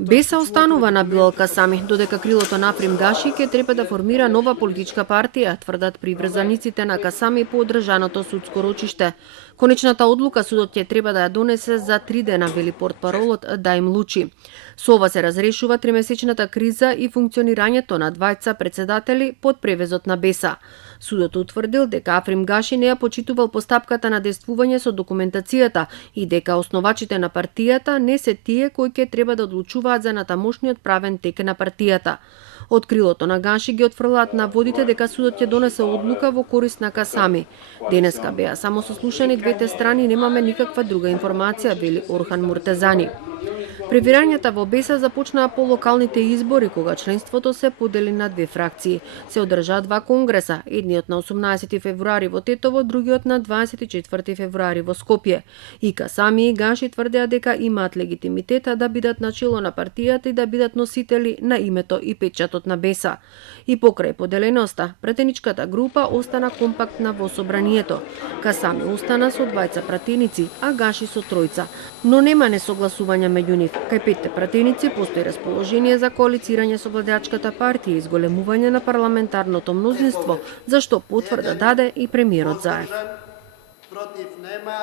Беса останува на Билал Касами, додека крилото Нафрим Гаши ќе треба да формира нова политичка партија, тврдат приврзаниците на Касами по одржаното судско рочиште. Конечната одлука судот ќе треба да ја донесе за 3 дена, вели портпаролот Даим Лучи. Со ова се разрешува тримесечната криза и функционирањето на двајца председатели под превезот на Беса. Судот утврдил дека Африм Гаши не ја почитувал постапката на действување со документацијата и дека основачите на партијата не се тие кои ќе треба да одлучуваат за натамошниот правен тек на партијата. Од крилото на Гаши ги отфрлаат наводите дека судот ќе донесе одлука во корист на Касами. Денеска беа само сослушани двете страни и немаме никаква друга информација, вели Орхан Муртезани. Превирањата во Беса започнаа по локалните избори, кога членството се подели на две фракции. Се одржаа два конгреса, едниот на 18 февруари во Тетово, другиот на 24 февруари во Скопје. И Касами и Гаши тврдеа дека имаат легитимитета да бидат начело на партијата и да бидат носители на името и печатот на Беса. И покрај поделеноста, пратеничката група остана компактна во собранието. Касами остана со двајца пратеници, а Гаши со тројца, но нема несогласување меѓу нив. Кај петте пратеници постои расположение за коалицирање со владеачката партија и изголемување на парламентарното мнозинство, за што потврда даде и премиерот Заев. Против нема,